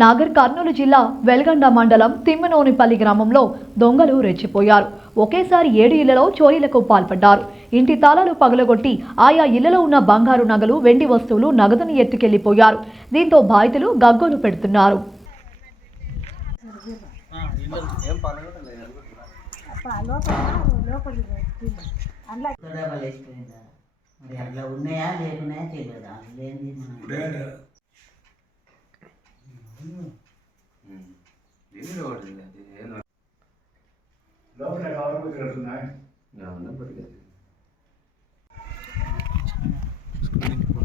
నాగర్ కర్నూలు జిల్లా వెల్గండ మండలం తిమ్మనోనిపల్లి గ్రామంలో దొంగలు రెచ్చిపోయారు. ఒకేసారి 7 ఇళ్లలో చోరీలకు పాల్పడ్డారు. ఇంటి తాళాలు పగలగొట్టి ఆయా ఇళ్లలో ఉన్న బంగారు నగలు, వెండి వస్తువులు, నగదును ఎత్తుకెళ్లిపోయారు. దీంతో బాధితులు గగ్గోలు పెడుతున్నారు.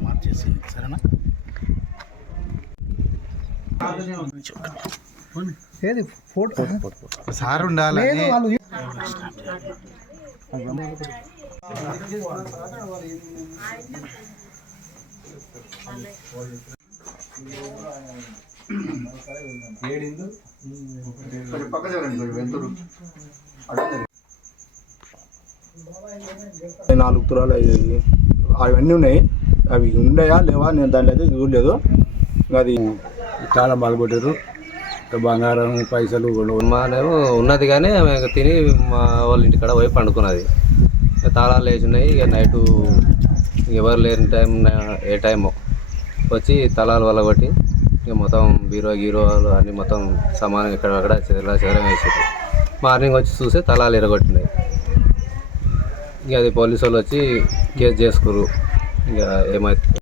మార్చేసి సరేనా ఏది ఫోటో సార్ ఉండాలి. నాలుగు తులాలు అవన్నీ ఉన్నాయి. అవి ఉన్నాయా లేవా నేను దాంట్లో అయితే చూడలేదు. అది చాలా బాగుపడ్డారు. బంగారం పైసలు మానేమో ఉన్నది కానీ ఆమె తిని మా వాళ్ళ ఇంటికాడ పోయి పండుకున్నది. తాళాలు వేసినాయి. ఇక నైటు ఎవరు లేని టైం ఏ టైమో వచ్చి తాళాలు వల్ల కొట్టి ఇక మొత్తం గీరోలు అన్నీ మొత్తం సమానంగా ఇక్కడ చెదరం వేసారు. మార్నింగ్ వచ్చి చూస్తే తాళాలు ఎరగొట్టినాయి. ఇక అది పోలీసు వాళ్ళు వచ్చి కేసు చేసుకురు. ఇక ఏమైతే